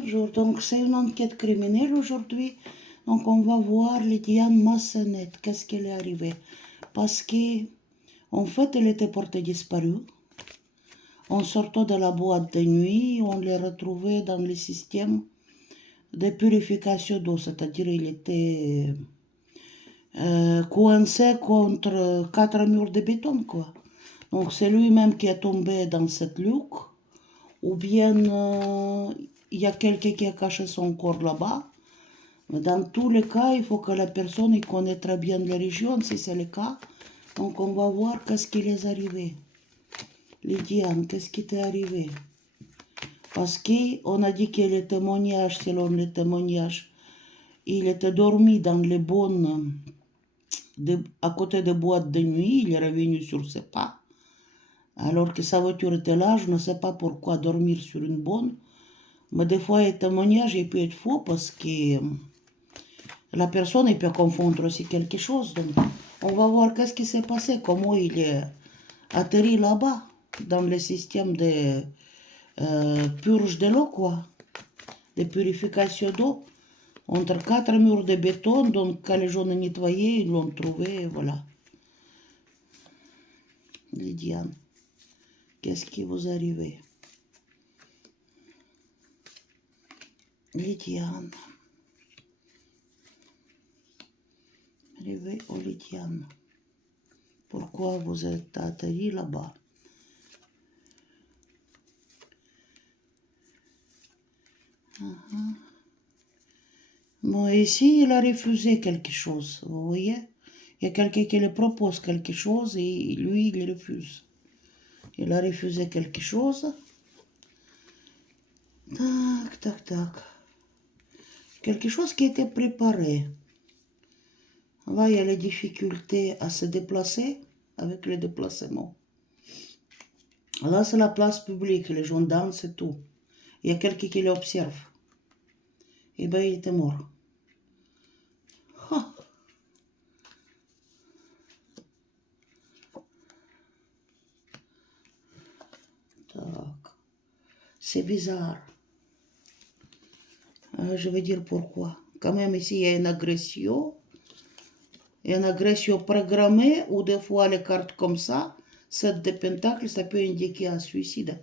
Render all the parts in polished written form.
Bonjour, donc c'est une enquête criminelle aujourd'hui. Donc on va voir Lydiane Massenet, qu'est-ce qu'elle est arrivée. Parce que, en fait, elle était portée disparue. En sortant de la boîte de nuit, on l'a retrouvée dans le système de purification d'eau, c'est-à-dire il était coincé contre 4 murs de béton, quoi. Donc c'est lui-même qui est tombé dans cette luke, ou bien il y a quelqu'un qui a caché son corps là-bas. Mais dans tous les cas, il faut que la personne il connaisse très bien la région, si c'est le cas. Donc on va voir qu'est-ce qui les est arrivé. Lydiane, qu'est-ce qui t'est arrivé? Parce qu'on a dit que le témoignage, selon le témoignage, il était dormi dans les bonnes, à côté des boîtes de nuit, il est revenu sur ses pas. Alors que sa voiture était là, je ne sais pas pourquoi dormir sur une bonne. Mais des fois, le témoignage il peut être faux parce que la personne il peut confondre aussi quelque chose. Donc, on va voir qu'est-ce qui s'est passé, comment il est atterri là-bas, dans le système de purge de l'eau, quoi, de purification d'eau, entre 4 murs de béton. Donc, quand les gens ont nettoyé, ils l'ont trouvé, voilà. Lydiane, qu'est-ce qui vous arrive? Lydiane. Arrivé au Lydiane. Pourquoi vous êtes atterri là-bas? Bon, ici, il a refusé quelque chose, vous voyez? Il y a quelqu'un qui lui propose quelque chose et lui, il refuse. Il a refusé quelque chose. Tac, tac, tac. Quelque chose qui était préparé. Là, il y a les difficultés à se déplacer avec le déplacement. Là, c'est la place publique, les gens dansent et tout. Il y a quelqu'un qui l'observe. Et bien, il était mort. Ah. C'est bizarre. Je vais dire pourquoi. Quand même, ici, il y a une agression. Et une agression programmée, ou des fois, les cartes comme ça, 7 de pentacle, ça peut indiquer un suicide.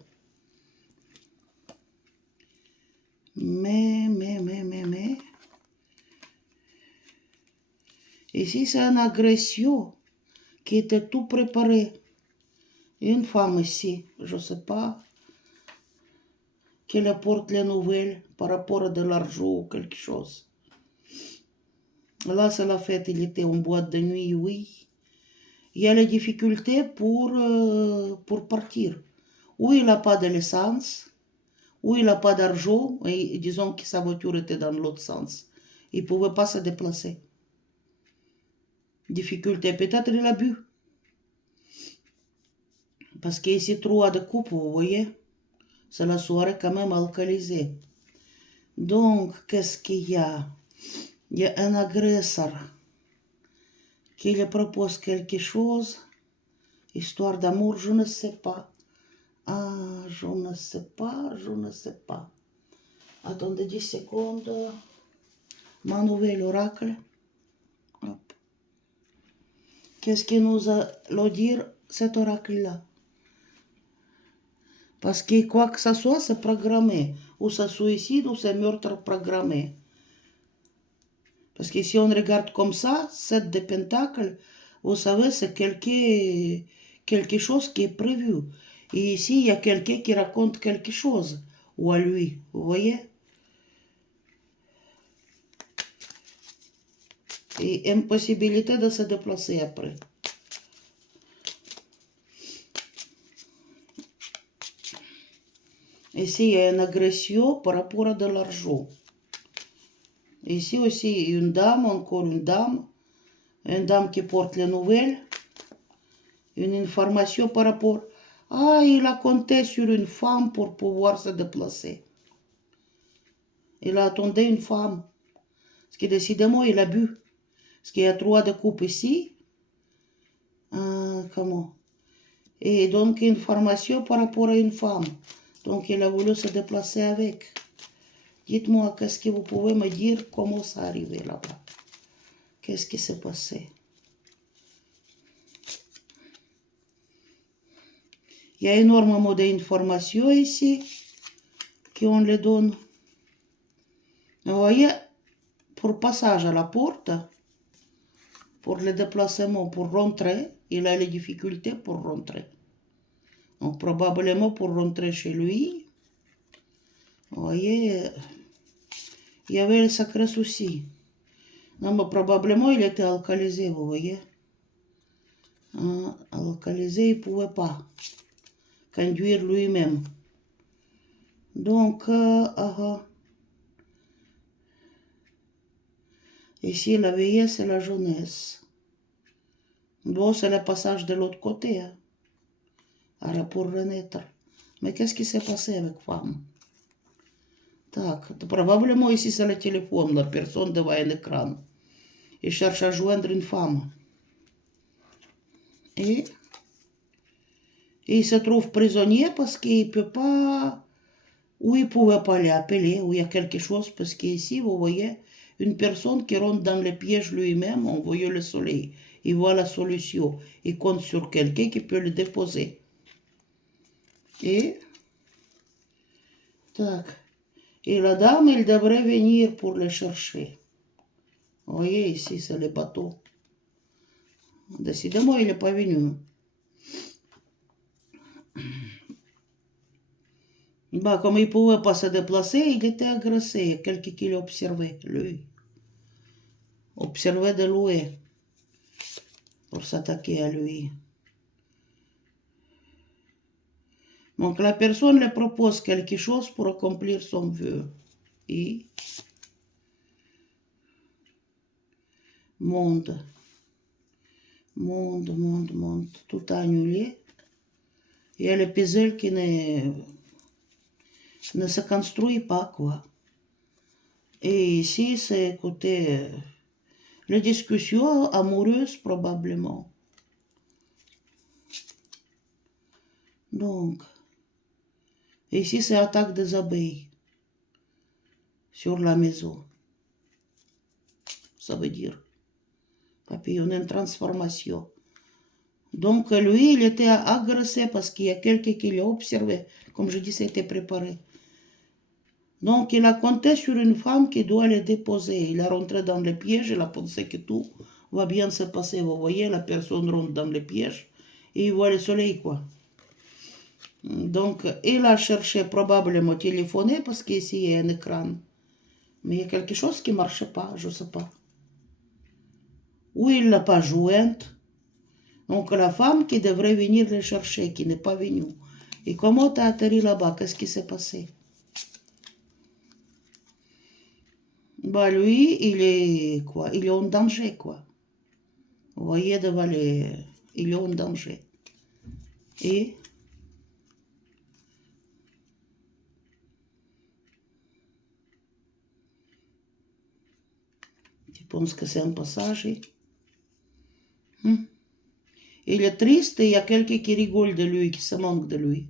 Mais. Ici, c'est une agression qui était tout préparée. Une femme ici, je ne sais pas, qui apporte les nouvelles par rapport à de l'argent ou quelque chose. Là, c'est la fête, il était en boîte de nuit, oui. Il y a les difficultés pour partir. Ou il n'a pas de l'essence, ou il n'a pas d'argent, et disons que sa voiture était dans l'autre sens. Il ne pouvait pas se déplacer. Difficulté, peut-être il a bu. Parce qu'ici, 3 de coupe, vous voyez, c'est la soirée quand même alcoolisée. Donc, qu'est-ce qu'il y a? Il y a un agresseur qui lui propose quelque chose, histoire d'amour, je ne sais pas. Ah, je ne sais pas. Attendez 10 secondes. Ma nouvelle oracle. Hop. Qu'est-ce qui nous a le dire, cet oracle-là? Parce que quoi que ce soit, c'est programmé. Ou c'est suicide, ou c'est meurtre programmé. Parce que si on regarde comme ça, 7 de pentacle, vous savez, c'est quelque chose qui est prévu. Et ici, il y a quelqu'un qui raconte quelque chose. Ou à lui, vous voyez? Et impossibilité de se déplacer après. Ici, il y a une agression par rapport à de l'argent. Ici aussi, une dame, encore une dame qui porte les nouvelles, une information par rapport. Ah, il a compté sur une femme pour pouvoir se déplacer. Il a attendu une femme. Parce que décidément, il a bu. Parce qu'il y a 3 de coupe ici. Comment? Et donc, une formation par rapport à une femme. Donc, il a voulu se déplacer avec. Dites-moi, qu'est-ce que vous pouvez me dire, comment ça arrivé là-bas? Qu'est-ce qui s'est passé? Il y a énormément d'informations ici qu'on les donne. Vous voyez, pour passage à la porte, pour le déplacement, pour rentrer, il a les difficultés pour rentrer. Donc probablement pour rentrer chez lui, vous voyez, il y avait un sacré souci. Non, mais probablement il était alcoolisé, vous voyez. Hein, alcoolisé, il ne pouvait pas conduire lui-même. Donc, ici, la vieillesse et la jeunesse. Bon, c'est le passage de l'autre côté, hein. Alors, pour renaître. Mais qu'est-ce qui s'est passé avec femme? Tac, probablement ici, c'est le téléphone, la personne devant un écran. Il cherche à joindre une femme. Et il se trouve prisonnier parce qu'il ne peut pas... Ou il ne pouvait pas les appeler, ou il y a quelque chose, parce qu'ici, vous voyez, une personne qui rentre dans le piège lui-même, on voit le soleil. Il voit la solution. Il compte sur quelqu'un qui peut le déposer. Et... Tac. Et la dame, elle devrait venir pour le chercher. Vous voyez, ici, c'est le bateau. Décidément, il n'est pas venu. Bah, comme il ne pouvait pas se déplacer, il était agressé. Il y a quelqu'un qui l'observait, lui. Observait de loin pour s'attaquer à lui. Donc la personne lui propose quelque chose pour accomplir son vœu. Et monde, tout annulé. Il y a le puzzle qui ne se construit pas, quoi. Et ici, c'est côté les discussions amoureuses, probablement. Donc, ici, c'est attaque des abeilles sur la maison. Ça veut dire papillon, une transformation. Donc, lui, il était agressé parce qu'il y a quelqu'un qui l'a observé. Comme je dis, c'était préparé. Donc, il a compté sur une femme qui doit le déposer. Il est rentré dans le piège, il a pensé que tout va bien se passer. Vous voyez, la personne rentre dans le piège et il voit le soleil, quoi. Donc, il a cherché probablement téléphoner parce qu'ici, il y a un écran. Mais il y a quelque chose qui ne marche pas, je ne sais pas. Ou il ne l'a pas jointe. Donc, la femme qui devrait venir le chercher, qui n'est pas venue. Et comment tu as atterri là-bas? Qu'est-ce qui s'est passé? Bah, lui, il est quoi? Il est en danger, quoi. Vous voyez devant les... Il est en danger. Et... Je pense que c'est un passage. Il est triste et il y a quelqu'un qui rigole de lui, qui se moque de lui.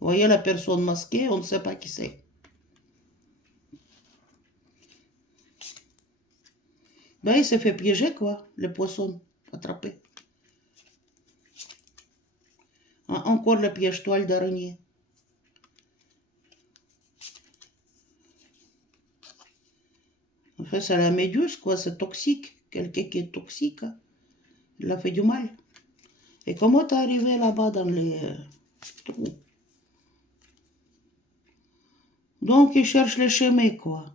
Vous voyez la personne masquée, on ne sait pas qui c'est. Ben, il s'est fait piéger, quoi, le poisson attrapé. Encore le piège toile d'araignée. En fait, c'est la méduse, quoi, c'est toxique. Quelqu'un qui est toxique, hein. Il a fait du mal. Et comment t'es arrivé là-bas dans les trous? Donc, il cherche le chemin, quoi.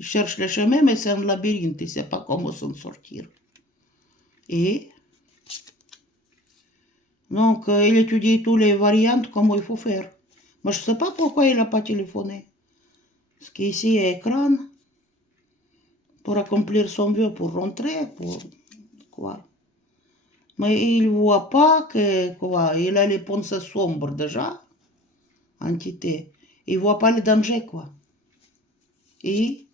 Il cherche le chemin, mais c'est un labyrinthe. Il ne sait pas comment s'en sortir. Et donc, il étudie toutes les variantes, comment il faut faire. Moi, je ne sais pas pourquoi il n'a pas téléphoné. Parce qu'ici, il y a écran. Pour accomplir son vœu, pour rentrer, pour quoi. Mais il ne voit pas que, quoi, il a les pensées sombres déjà, entité. Il ne voit pas le danger, quoi. Et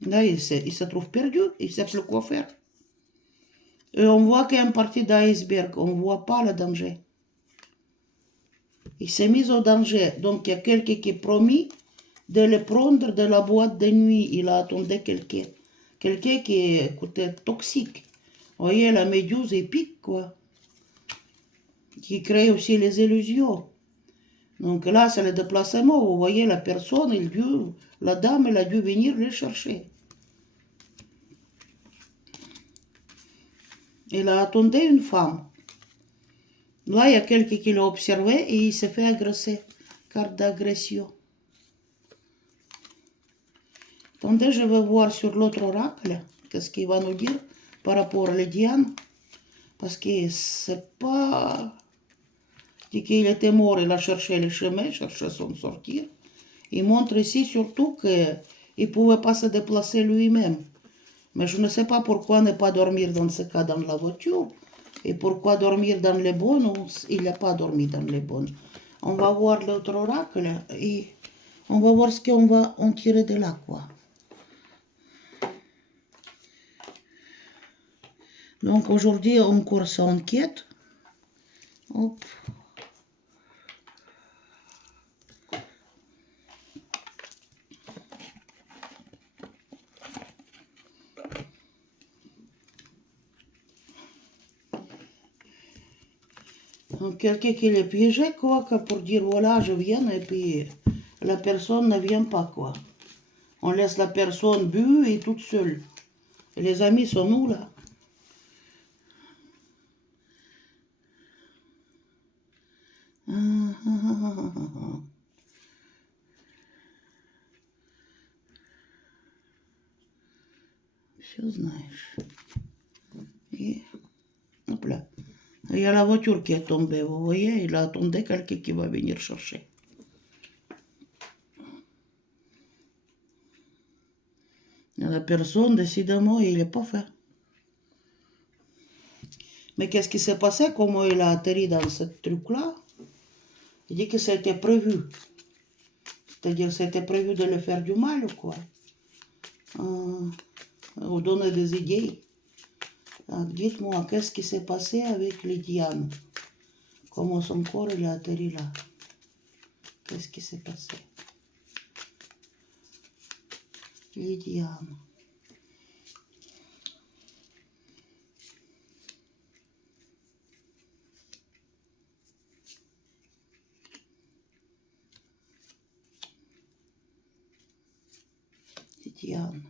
là, il se trouve perdu, il ne sait plus quoi faire. Et on voit qu'il y a une partie d'iceberg, on ne voit pas le danger. Il s'est mis au danger. Donc, il y a quelqu'un qui a promis de le prendre de la boîte de nuit. Il a attendu quelqu'un. Quelqu'un qui est toxique. Vous voyez, la méduse épique, quoi. Qui crée aussi les illusions. Donc là, c'est le déplacement. Vous voyez, la personne, la dame, elle a dû venir le chercher. Il a attendu une femme. Là, il y a quelqu'un qui l'a observé et il s'est fait agresser. Carte d'agression. Attendez, je vais voir sur l'autre oracle, qu'est-ce qu'il va nous dire par rapport à Diane. Parce que c'est pas... Il dit qu'il était mort, il a cherché le chemin, cherché son sortir. Il montre ici surtout qu'il ne pouvait pas se déplacer lui-même. Mais je ne sais pas pourquoi ne pas dormir dans ce cas dans la voiture. Et pourquoi dormir dans les bonnes ou il n'a pas dormi dans les bonnes. On va voir l'autre oracle et on va voir ce qu'on va en tirer de là, quoi. Donc aujourd'hui, encore ça enquête. Hop. Donc quelqu'un qui l'est piégé, quoi, pour dire voilà, je viens, et puis la personne ne vient pas, quoi. On laisse la personne bu et toute seule. Et les amis sont nous, là. Все знаешь. Et hop là. Il y a la voiture qui est tombée, vous voyez, il a attendu quelqu'un qui va venir chercher. Et la personne, décidément, il n'est pas fait. Mais qu'est-ce qui s'est passé, comment il a atterri dans ce truc-là? Il dit que c'était prévu. C'est-à-dire c'était prévu de le faire du mal, quoi. Vous donner des idées. Dites-moi, qu'est-ce qui s'est passé avec Lydiane? Comment son corps il a atterri là? Qu'est-ce qui s'est passé? Lydiane. Lydiane.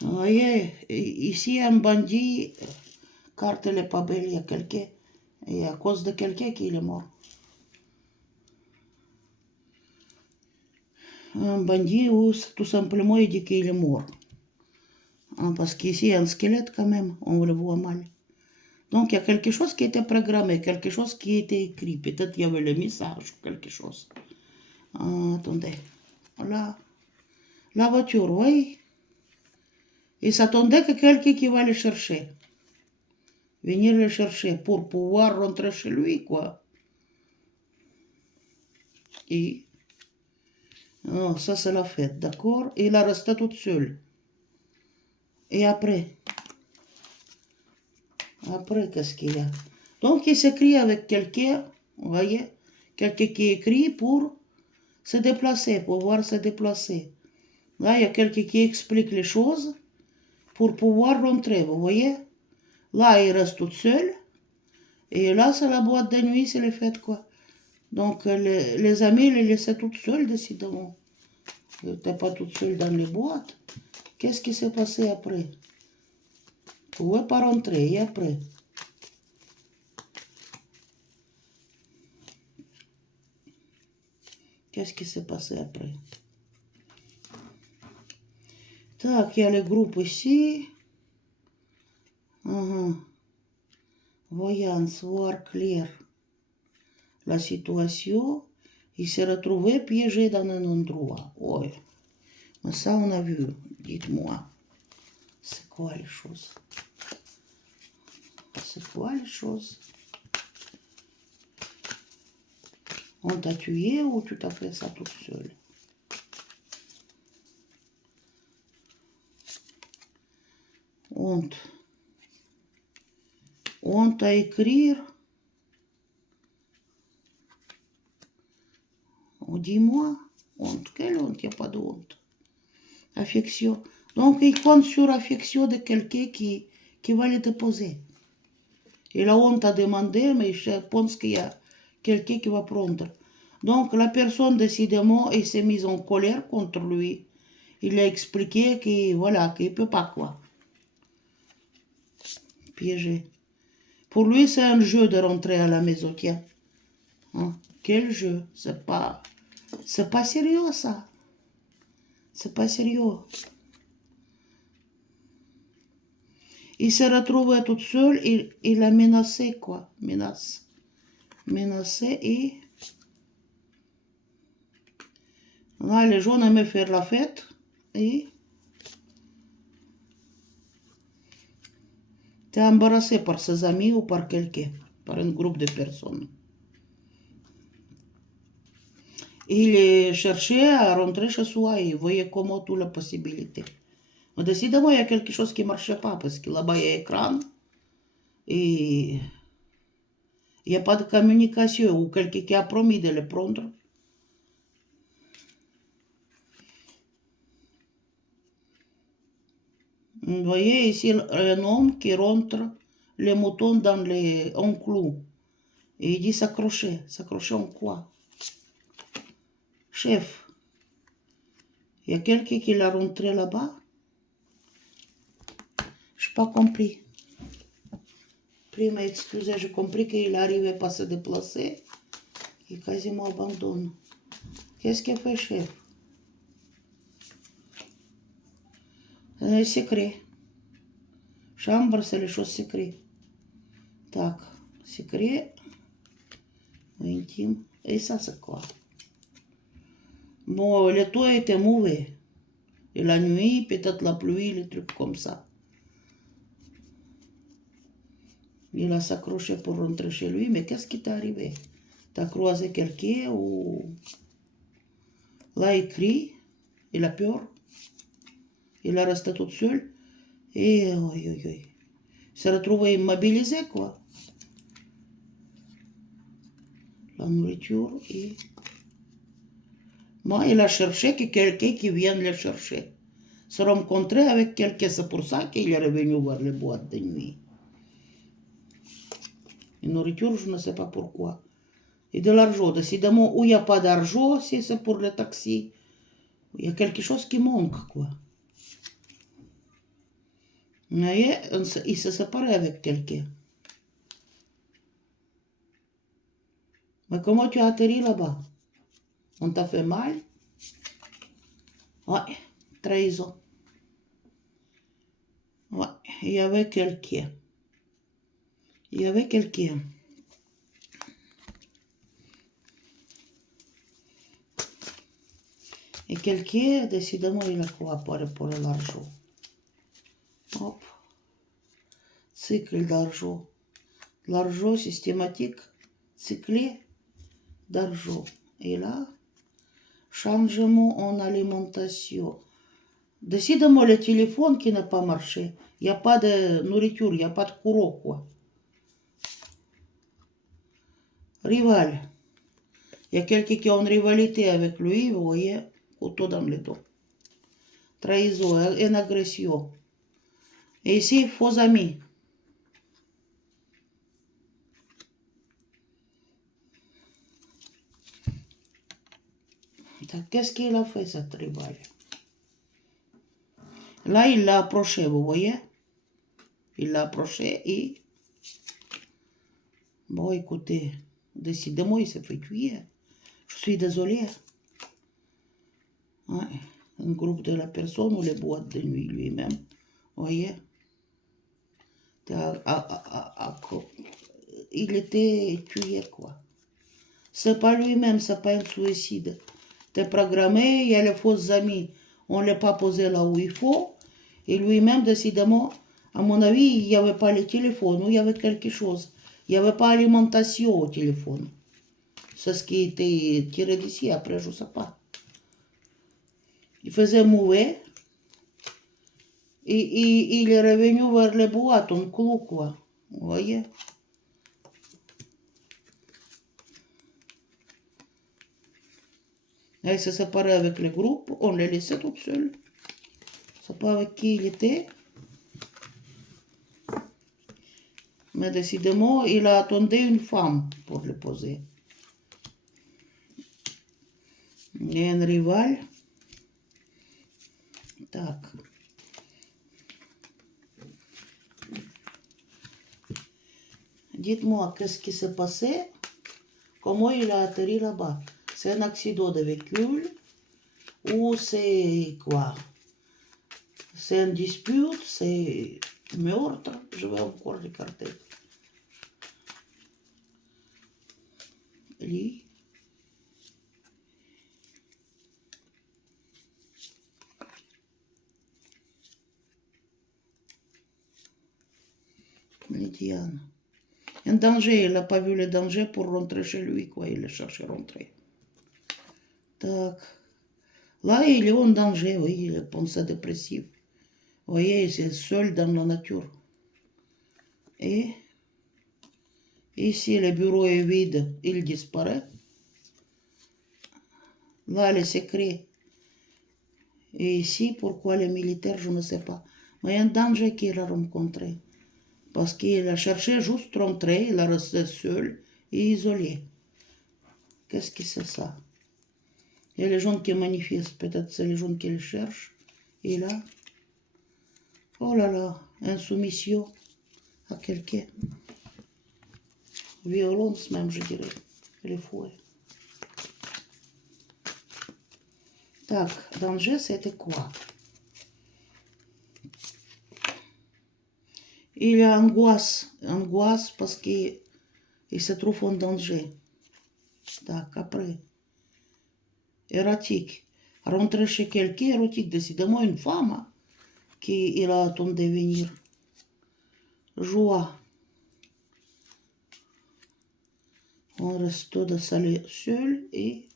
Vous voyez, ici un bandit, carte elle n'est pas belle, il y a quelqu'un, et à cause de quelqu'un qu'il est mort. Un bandit ou tout simplement il dit qu'il est mort. Parce qu'ici il y a un squelette quand même, on le voit mal. Donc il y a quelque chose qui était programmé, quelque chose qui était écrit. Peut-être il y avait le message ou quelque chose. Attendez. Là. La voiture, oui. Il s'attendait que quelqu'un qui va le chercher. Venir le chercher pour pouvoir rentrer chez lui, quoi. Et... non, ça c'est la fête, d'accord? Il a resté toute seule. Et après? Après, qu'est-ce qu'il y a? Donc, il s'écrit avec quelqu'un, vous voyez? Quelqu'un qui écrit pour se déplacer, pouvoir se déplacer. Là, il y a quelqu'un qui explique les choses pour pouvoir rentrer, vous voyez? Là, il reste toute seule. Et là, c'est la boîte de nuit, c'est les fêtes, quoi. Donc, les amis, les laissaient toutes seules, décidément. Ils n'étaient pas toutes seules dans les boîtes. Qu'est-ce qui s'est passé après? Ils ne pouvaient pas rentrer, et après? Qu'est-ce qui s'est passé après? Tac, il y a le groupe ici. Voyance, voir clair la situation. Il s'est retrouvé piégé dans un endroit. Oui. Mais ça, on a vu. Dites-moi. C'est quoi les choses? C'est quoi les choses? On t'a tué ou tu t'as fait ça toute seule? Honte. Honte à écrire. Dis-moi, honte, quelle honte, il n'y a pas de honte. Affection. Donc, il compte sur l'affection de quelqu'un qui va le déposer. Et la honte a demandé, mais je pense qu'il y a quelqu'un qui va prendre. Donc, la personne, décidément, il s'est mise en colère contre lui. Il a expliqué qu'il voilà, qu'il ne peut pas, quoi. Piégé. Pour lui, c'est un jeu de rentrer à la maison, tiens. Hein? Quel jeu? C'est pas sérieux, ça. C'est pas sérieux. Il s'est retrouvé tout seul, il a menacé, quoi. Menacé et... Là, les gens aimaient faire la fête et... T'es embarrassé par ses amis ou par quelqu'un, par un groupe de personnes. Il cherchait à rentrer chez soi et voyait comment toutes les possibilités. Mais décidément, il y a quelque chose qui ne marchait pas parce que là-bas, il y a écran et il n'y a pas de communication ou quelqu'un qui a promis de le prendre. Vous voyez ici un homme qui rentre les moutons dans les enclos. Et il dit s'accrocher. S'accrocher en quoi? Chef, il y a quelqu'un qui l'a rentré là-bas? Je n'ai pas compris. Prima, excusez, j'ai compris qu'il n'arrivait pas à se déplacer. Il quasiment abandonne. Qu'est-ce qu'il fait, chef? C'est secret. Chambre, c'est les choses secrètes. Tac, secret, intime. Et ça, c'est quoi? Bon, le toit était mauvais. Et la nuit, peut-être la pluie, les trucs comme ça. Il a s'accroché pour rentrer chez lui, mais qu'est-ce qui t'est arrivé? T'as croisé quelqu'un ou... Là, il crie, il a peur, il est resté tout seul, et il s'est retrouvé immobilisé, quoi. La nourriture, et... Bon, il a cherché quelqu'un qui vienne le chercher. Se rencontrer avec quelqu'un, c'est pour ça qu'il est revenu voir les boîtes de nuit. La nourriture, je ne sais pas pourquoi. Et de l'argent, décidément, où il n'y a pas d'argent, si c'est pour le taxi, il y a quelque chose qui manque, quoi. Vous voyez, il s'est séparé avec quelqu'un. Mais comment tu as atterri là-bas? On t'a fait mal? Ouais, trahison. Ouais, il y avait quelqu'un. Il y avait quelqu'un. Et quelqu'un, décidément, il a quoi pour l'argent? Hop. Cycle d'argent. L'argent systématique, cyclé d'argent. Et là, changement en alimentation. Décidément, le téléphone qui n'a pas marché. Il n'y a pas de nourriture, il n'y a pas de courant, quoi. Rival. Il y a quelqu'un qui est en rivalité avec lui, vous voyez, couteau dans le dos. Trahison, une agression. Et ici, faux amis. Qu'est-ce qu'il a fait, cette rival? Là, il l'a approché, vous voyez? Il l'a approché et... Bon, écoutez, décidément, il s'est fait tuer. Je suis désolée. Ouais. Un groupe de la personne ou les boîtes de nuit lui-même. Vous voyez? Il était tué, quoi. C'est pas lui-même, c'est pas un suicide. T'es programmé, il y a les fausses amis. On ne l'a pas posé là où il faut. Et lui-même, décidément, à mon avis, il n'y avait pas le téléphone, ou il y avait quelque chose. Il n'y avait pas alimentation au téléphone. C'est ce qui était tiré d'ici, après, je ne sais pas. Il faisait mauvais. Et il est revenu vers les boîtes, en clou, quoi. Vous voyez? Elle s'est séparée avec le groupe, on l'a laissé toute seule. Je ne sais pas avec qui il était. Mais décidément, il a attendu une femme pour le poser. Il y a un rival. Tac. Dites-moi, qu'est-ce qui s'est passé? Comment il a atterri là-bas? C'est un accident de véhicule? Ou c'est quoi? C'est une dispute? C'est meurtre? Je vais encore regarder. Lit. Lydiane. Un danger, il n'a pas vu le danger pour rentrer chez lui, quoi. Il a cherché à rentrer. Tac. Là, il est en danger, oui, il est pensée dépressive. Vous voyez, il est seul dans la nature. Et ici, le bureau est vide, il disparaît. Là, le secret. Et ici, pourquoi les militaires, je ne sais pas. Mais il y a un danger qu'il a rencontré. Parce qu'il a cherché juste rentrer, il a resté seul et isolé. Qu'est-ce que c'est ça? Il y a les gens qui manifestent, peut-être c'est les gens qui le cherchent. Et là, oh là là, insoumission à quelqu'un. Violence même, je dirais. Les fouets. Tac, danger, c'était quoi? Il y a angoisse parce qu'il se trouve en danger. Tac, après. Érotique. Rentrer chez quelqu'un, érotique, décidément une femme hein, qui il a attendu venir. Joie. On reste de saler seul et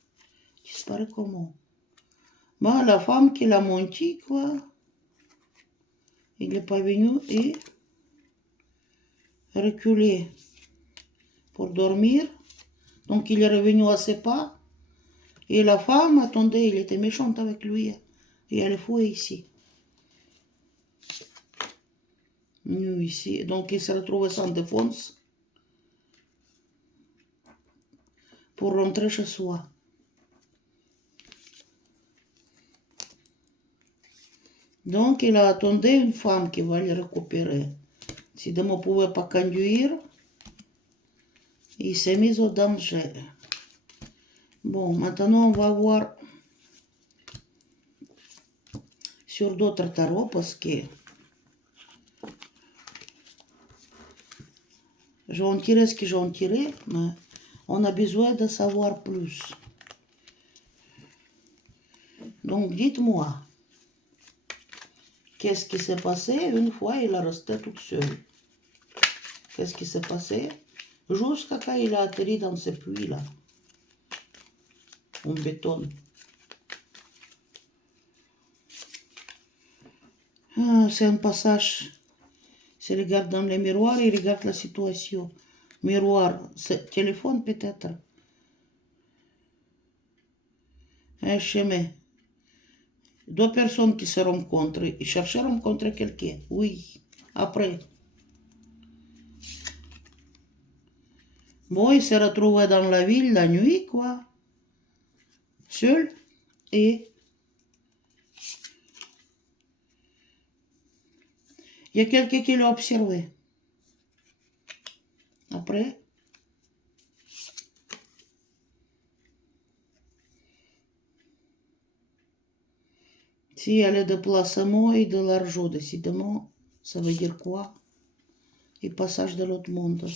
disparaît comment? Bah, la femme qui l'a menti, quoi. Il n'est pas venu et reculé pour dormir. Donc il est revenu à ses pas. Et la femme, attendez, il était méchante avec lui. Et elle est fouée ici. Nous ici. Donc il s'est retrouvé sans défense pour rentrer chez soi. Donc il a attendu une femme qui va le récupérer. Si ne pouvait pas conduire, il s'est mis au danger. Bon, maintenant on va voir sur d'autres tarots parce que j'en tirais ce que j'en tirais, mais on a besoin de savoir plus. Donc dites-moi, qu'est-ce qui s'est passé une fois il est resté tout seul? Qu'est-ce qui s'est passé jusqu'à quand il a atterri dans ce puits-là, en béton? Ah, c'est un passage. S'il regarde dans le miroir, il regarde la situation. Miroir, c'est téléphone peut-être. Un chemin. Deux personnes qui se rencontrent. Ils cherchaient à rencontrer quelqu'un. Oui. Après. Bon, il s'est retrouvé dans la ville la nuit, quoi. Seul. Et il y a quelqu'un qui l'a observé. Après. S'il y a le déplacement et de l'argent, décidément, ça veut dire quoi? Et passage de l'autre monde.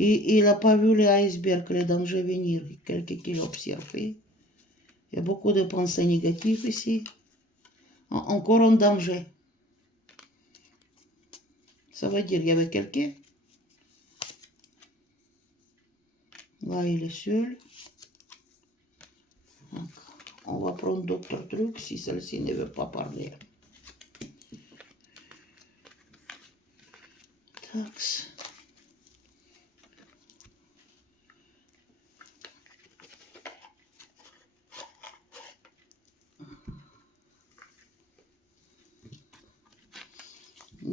Et il n'a pas vu les icebergs, les dangers venir. Quelqu'un qui l'a observé. Il y a beaucoup de pensées négatives ici. Encore un danger. Ça veut dire qu'il y avait quelqu'un. Là, il est seul. Donc, on va prendre d'autres trucs si celle-ci ne veut pas parler. Tax.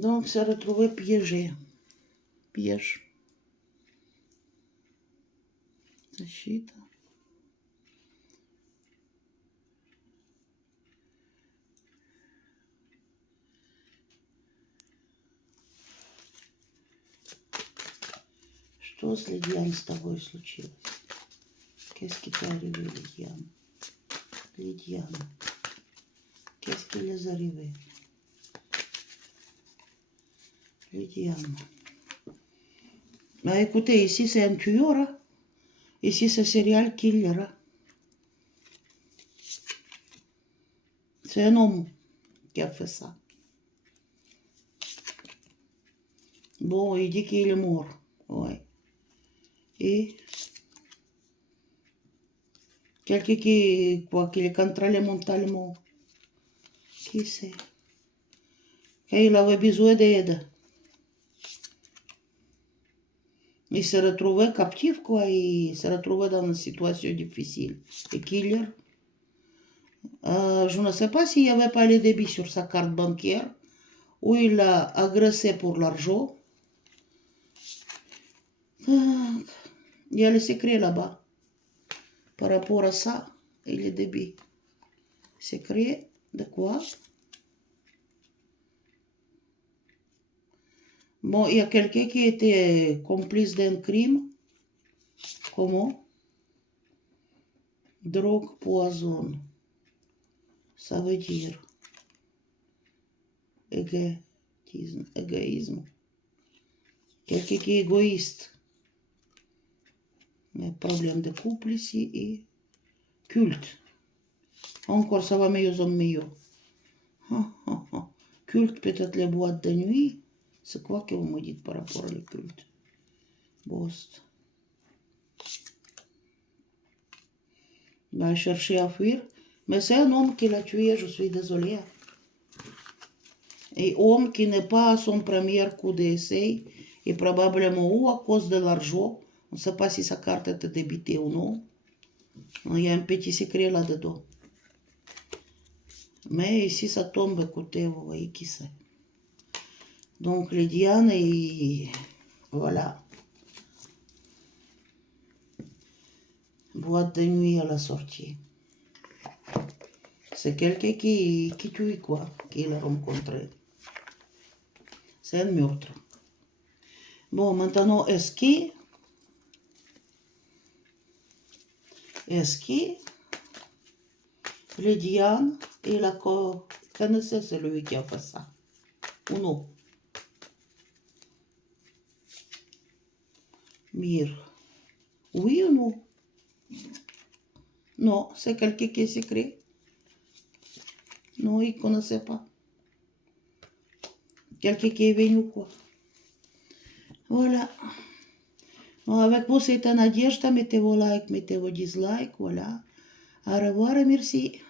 Donc, s'est retrouvé piégé. Piège. Защита. Что с Лидиан с тобой случилось? Qu'est-ce qui t'est arrivé, Лидиан? Лидиан. Qu'est-ce qui les est arrivé? Лидиан. Bah écoutez, ici c'est un tueur. Hein? Ici c'est serial killer. Hein? C'est un homme qui a fait ça. Bon, il dit qu'il est mort. Ouais. Et quelqu'un qui est contrôlé mentalement. Qui c'est? Il avait besoin d'aide. Il s'est retrouvé captif, quoi. Il s'est retrouvé dans une situation difficile. Et killer. Je ne sais pas s'il n'y avait pas les débits sur sa carte bancaire, ou il l'a agressé pour l'argent. Il y a le secret là-bas. Par rapport à ça, et les débits. Secret de quoi? Bon, il y a quelqu'un qui était complice d'un crime. Comment? Drogue, poison. Ça veut dire égoïsme. Quelqu'un qui est égoïste. Il y a problème de couple ici et culte. Encore ça va mieux en mieux. Culte, peut-être les boîtes de nuit. C'est quoi que vous me dites par rapport au culte? Bost. Il va chercher à fuir. Mais c'est un homme qui l'a tué, je suis désolée. Et homme qui n'est pas à son premier coup d'essai, et probablement ou à cause de l'argent, on ne sait pas si sa carte était débitée ou non. Il y a un petit secret là-dedans. Mais ici, ça tombe, écoutez, vous voyez qui c'est. Donc, Lydiane, et voilà. Boîte de nuit à la sortie. C'est quelqu'un qui tue, quoi, qu'il a rencontré. C'est un meurtre. Bon, maintenant, est-ce que Lydiane, il a connaissait celui qui a fait ça? Ou non? Mire. Oui ou non? Non, c'est quelqu'un qui est secret. Non, il ne connaissait pas. Quelqu'un qui est venu, quoi. Voilà. Bon, avec vous, c'était Nadежда. Mettez vos likes, mettez vos dislikes. Voilà. Au revoir et merci.